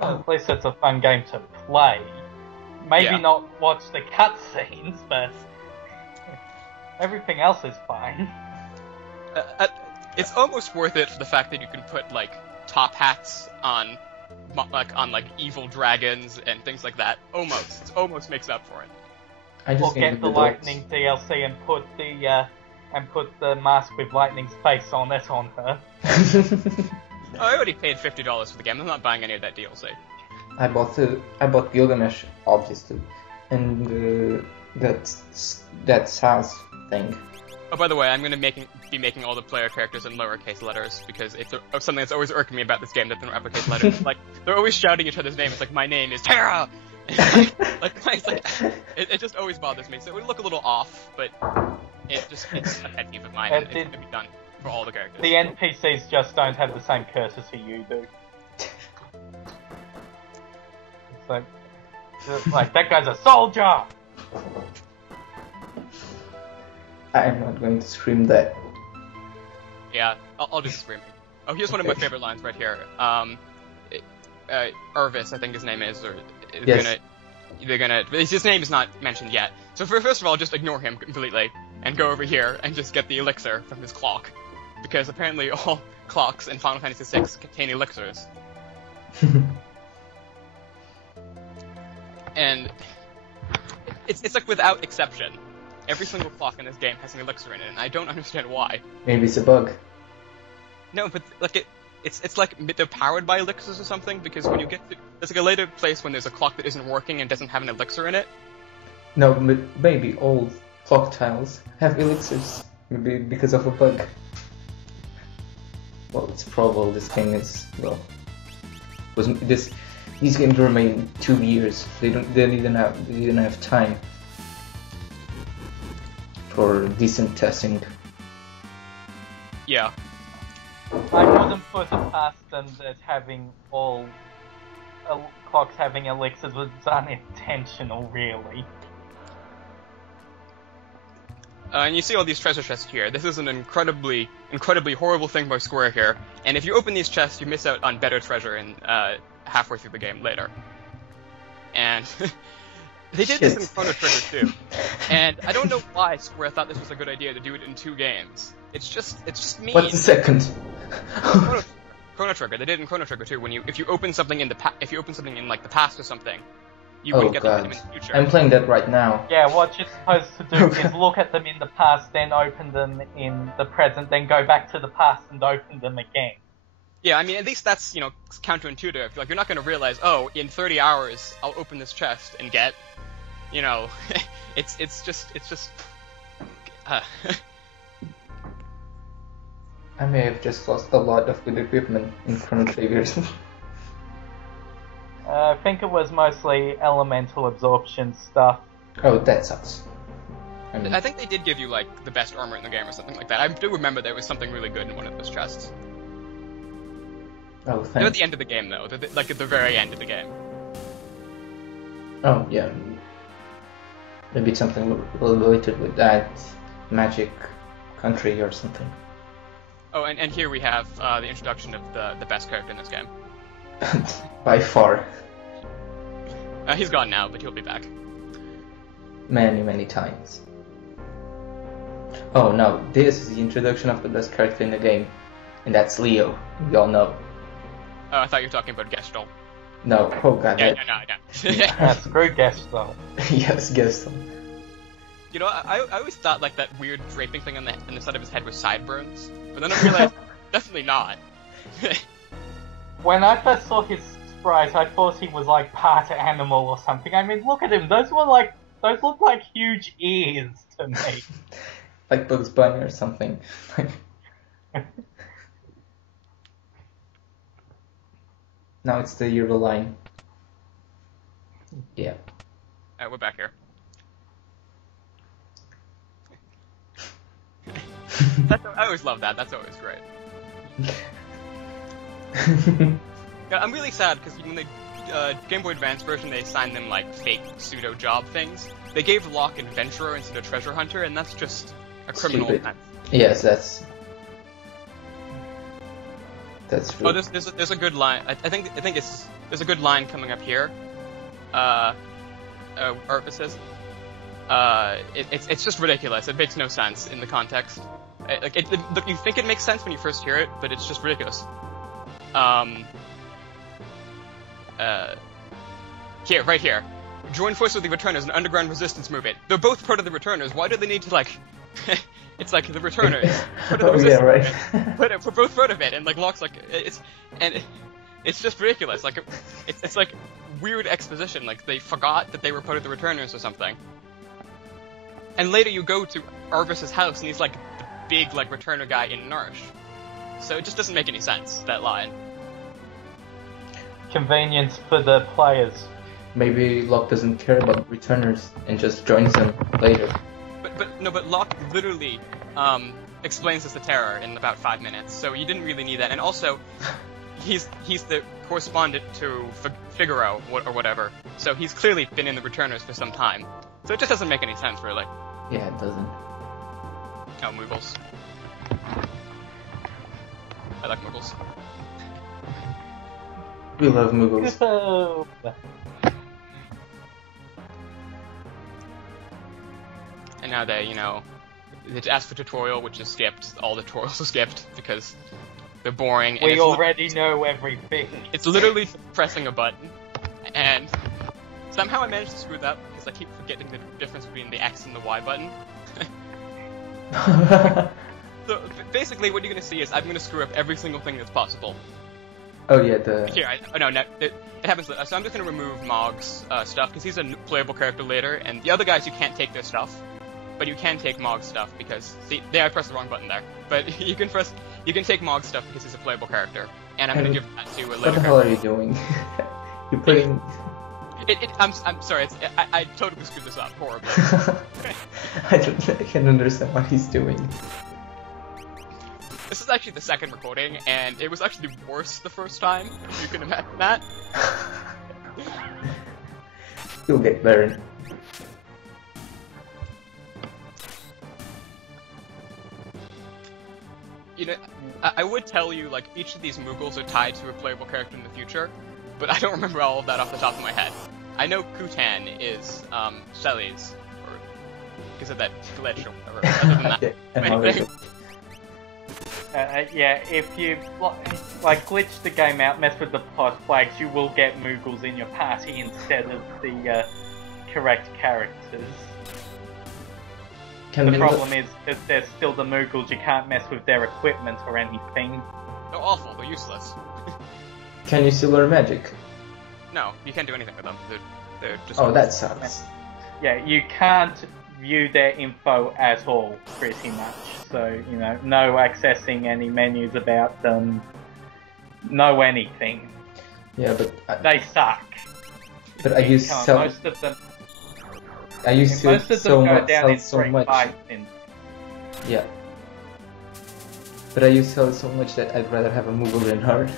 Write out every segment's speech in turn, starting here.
At least it's a fun game to play. Maybe Yeah. not watch the cutscenes, but everything else is fine. It's almost worth it for the fact that you can put like top hats on evil dragons and things like that. It almost makes up for it. Or get the Lightning DLC and put the mask with Lightning's face on it on her. Oh, I already paid $50 for the game. I'm not buying any of that DLC. I bought Gilgamesh, obviously, and that SAS thing. Oh, by the way, I'm gonna be making all the player characters in lowercase letters because it's something that's always irking me about this game that they're in uppercase letters. Like they're always shouting each other's names. Like my name is Terra. It just always bothers me. So it would look a little off, but it's a pet peeve of mine. And it's gonna be done for all the characters. The NPCs just don't have the same courtesy you do. It's like that guy's a soldier. I'm not going to scream that. Yeah, I'll do screaming. Oh, here's one of my favorite lines right here. Irvis, I think his name is, Yes. His name is not mentioned yet. So first of all, just ignore him completely and go over here and just get the elixir from his clock, because apparently all clocks in Final Fantasy VI contain elixirs. And it's like without exception. Every single clock in this game has an elixir in it, and I don't understand why. Maybe it's a bug. No, but like it's like they're powered by elixirs or something, because when you get to, there's like a later place when there's a clock that isn't working and doesn't have an elixir in it. No, but maybe all clock tiles have elixirs. Maybe because of a bug. Well, it's probable this game is, well, these games were made in 2 years. They didn't have time for decent testing. Yeah. I wouldn't put it past them that having all clocks having elixirs was unintentional, really. And you see all these treasure chests here. This is an incredibly horrible thing by Square here. And if you open these chests, you miss out on better treasure in halfway through the game later. And they did this in Chrono Trigger too. And I don't know why Square thought this was a good idea to do it in 2 games. It's just mean. What's the second? Chrono Trigger. They did it in Chrono Trigger too. If you open something in like the past or something, you wouldn't get them in the future. I'm playing that right now. Yeah, what you're supposed to do is look at them in the past, then open them in the present, then go back to the past and open them again. Yeah, I mean, at least that's, counterintuitive. Like, you're not gonna realize, oh, in 30 hours, I'll open this chest and get, it's just, I may have just lost a lot of good equipment in Chrono Triggers. I think it was mostly elemental absorption stuff. Oh, that sucks. I think they did give you, like, the best armor in the game or something like that. I do remember there was something really good in one of those chests. Oh, thanks. They're at the end of the game, though. They're like, at the very end of the game. Oh, yeah. Maybe it's something related with that magic country or something. Oh, and here we have the introduction of the best character in this game. By far. He's gone now, but he'll be back. Many, many times. Oh no, this is the introduction of the best character in the game. And that's Leo. We all know. Oh, I thought you were talking about Gestalt. No, oh god. Yeah, no. Screw Gestalt. Yes, Gestalt. I always thought like that weird draping thing on the side of his head was sideburns, but then I realized definitely not. When I first saw his sprite, I thought he was like part animal or something. I mean, look at him. Those look like huge ears to me. Like Bugs Bunny or something. Now it's the Euro line. Yeah. We're back here. I always love that. That's always great. Yeah, I'm really sad because when the Game Boy Advance version, they assigned them like fake pseudo job things. They gave Locke Adventurer instead of Treasure Hunter, and that's just a criminal offense. Yes, that's true. Oh, there's a good line. I think it's there's a good line coming up here. Arpa says, it's just ridiculous. It makes no sense in the context. Look, you think it makes sense when you first hear it, but it's just ridiculous. Here, right here. Join forces with the Returners, an underground resistance movement. They're both part of the Returners. Why do they need to, like... It's like the Returners. Part of the yeah, right. but we're both part of it, and like Locke's like... It's just ridiculous. Like, it's like weird exposition. Like, they forgot that they were part of the Returners or something. And later you go to Arvis's house, and he's like the big, like, Returner guy in Nourish. So it just doesn't make any sense, that line. Convenience for the players. Maybe Locke doesn't care about returners and just joins them later. But Locke literally explains this to Terror in about 5 minutes, so you didn't really need that. And also, he's the correspondent to Figaro or whatever, so he's clearly been in the Returners for some time. So it just doesn't make any sense, really. Yeah, it doesn't. Oh, Moogles. I like Moogles. We love Moogles. Oh. And now they, they ask for tutorial, which is skipped. All the tutorials are skipped because they're boring. And we already know everything. It's literally pressing a button, and somehow I managed to screw that because I keep forgetting the difference between the X and the Y button. So basically, what you're gonna see is I'm gonna screw up every single thing that's possible. Oh yeah, Here, it happens. So I'm just gonna remove Mog's stuff because he's a playable character later, and the other guys you can't take their stuff, but you can take Mog's stuff because I pressed the wrong button there. But you can take Mog's stuff because he's a playable character, and I'm gonna give that to a later. What the hell are you doing? You're putting. I'm sorry. I totally screwed this up horribly. I can't understand what he's doing. This is actually the second recording, and it was actually worse the first time, if you can imagine that. You'll get better. I would tell you, like, each of these Moogles are tied to a playable character in the future, but I don't remember all of that off the top of my head. I know Kutan is, Shelly's, or because of that glitch or whatever. Other than that, yeah, if you like glitch the game out, mess with the pause flags, you will get Moogles in your party instead of the correct characters. The problem is that there's still the Moogles, you can't mess with their equipment or anything. They're awful, they're useless. Can you still learn magic? No, you can't do anything with them. They're just... Oh, that sucks. Yeah, you can't view their info at all, pretty much. So, no accessing any menus about them, no anything. Yeah, but... they suck. But I use most of them... I used to so much. In... Yeah. But I use so much that I'd rather have a Moogle than her.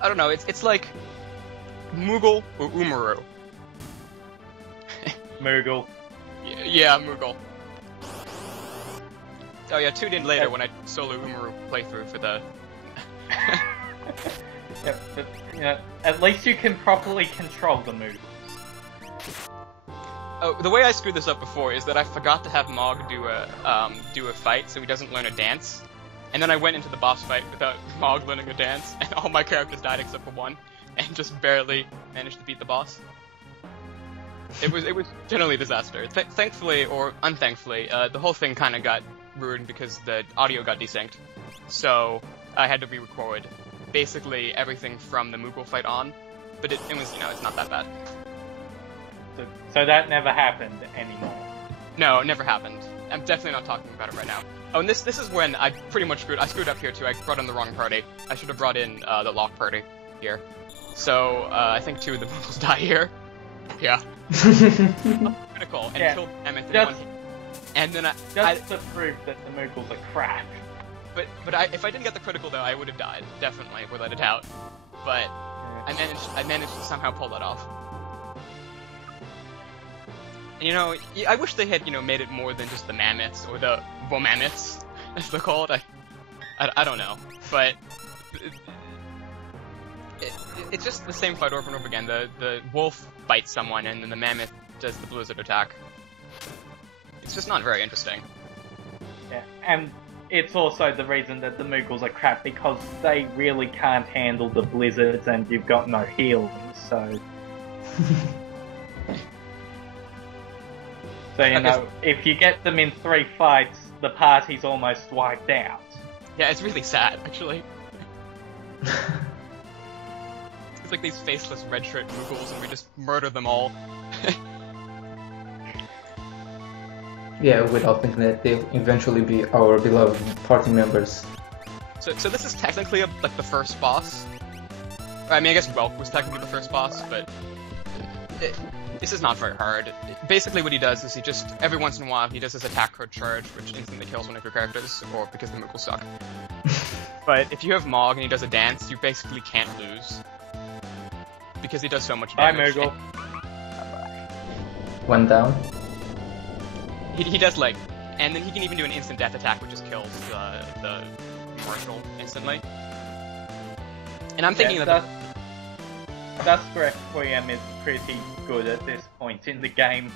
I don't know, it's like Moogle or Umaru. Moogle. Yeah, Moogle. Oh yeah, tune in later when I solo Umaru playthrough for the... Yeah, but, at least you can properly control the Moogles. Oh, the way I screwed this up before is that I forgot to have Mog do a fight so he doesn't learn a dance. And then I went into the boss fight without Mog learning a dance, and all my characters died except for one, and just barely managed to beat the boss. It was generally a disaster. Thankfully, or unthankfully, the whole thing kind of got ruined because the audio got desynced. So I had to re-record basically everything from the Moogle fight on, but it was, it's not that bad. So that never happened anymore? No, it never happened. I'm definitely not talking about it right now. Oh, and this is when I pretty much screwed up here too. I brought in the wrong party. I should have brought in the Locke party here. So I think 2 of the Moogles die here. Yeah. Critical and killed them in one hit. And then just to prove that the Moogles are crap. But if I didn't get the critical though, I would have died, definitely, without a doubt. But I managed to somehow pull that off. And, I wish they had, made it more than just the mammoths, or the Womammoths, as they're called. I don't know. But it's just the same fight over and over again. The wolf bites someone, and then the mammoth does the blizzard attack. It's just not very interesting. Yeah, and it's also the reason that the Moogles are crap, because they really can't handle the blizzards and you've got no healing, so... So, you know, if you get them in 3 fights, the party's almost wiped out. Yeah, it's really sad, actually. It's like these faceless red shirt Moogles, and we just murder them all. Yeah, without thinking that they'll eventually be our beloved party members. So this is technically like the first boss. I mean, I guess Welk was technically the first boss, but this is not very hard. Basically what he does is he just, every once in a while, he does his attack card charge, which instantly kills one of your characters, or because the Moogles suck. But if you have Mog and he does a dance, you basically can't lose. Because he does so much damage. Bye, Moogle. One down. He does like, and then he can even do an instant death attack, which just kills the marshal instantly. And I'm thinking that Dust Requiem is pretty good at this point in the game,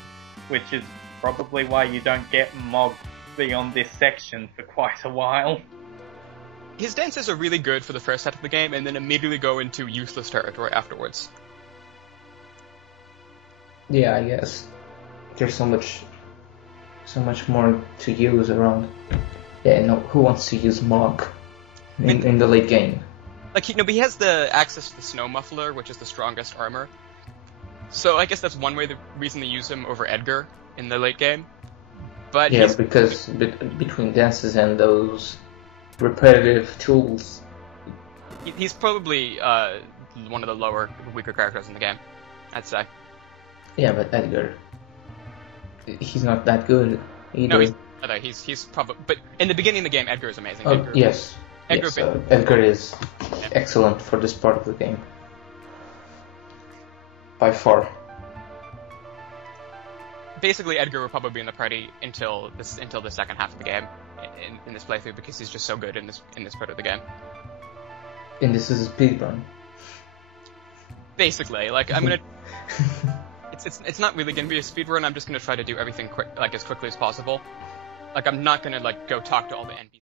which is probably why you don't get Mog beyond this section for quite a while. His dances are really good for the first half of the game, and then immediately go into useless territory afterwards. Yeah, I guess. There's so much more to use around. Yeah, no, who wants to use Mog in the late game? Like, but he has the access to the Snow Muffler, which is the strongest armor. So I guess that's one way the reason they use him over Edgar in the late game. But yeah, because between dances and those repetitive tools, he's probably one of the weaker characters in the game, I'd say. Yeah, but Edgar, he's not that good either. No, he's probably. But in the beginning of the game, Edgar is amazing. Oh, yes. Edgar is excellent for this part of the game. By far. Basically, Edgar will probably be in the party until the second half of the game in this playthrough, because he's just so good in this part of the game. And this is a speedrun. Basically, like I'm gonna. It's not really gonna be a speedrun. I'm just gonna try to do everything as quickly as possible. Like I'm not gonna go talk to all the NPCs.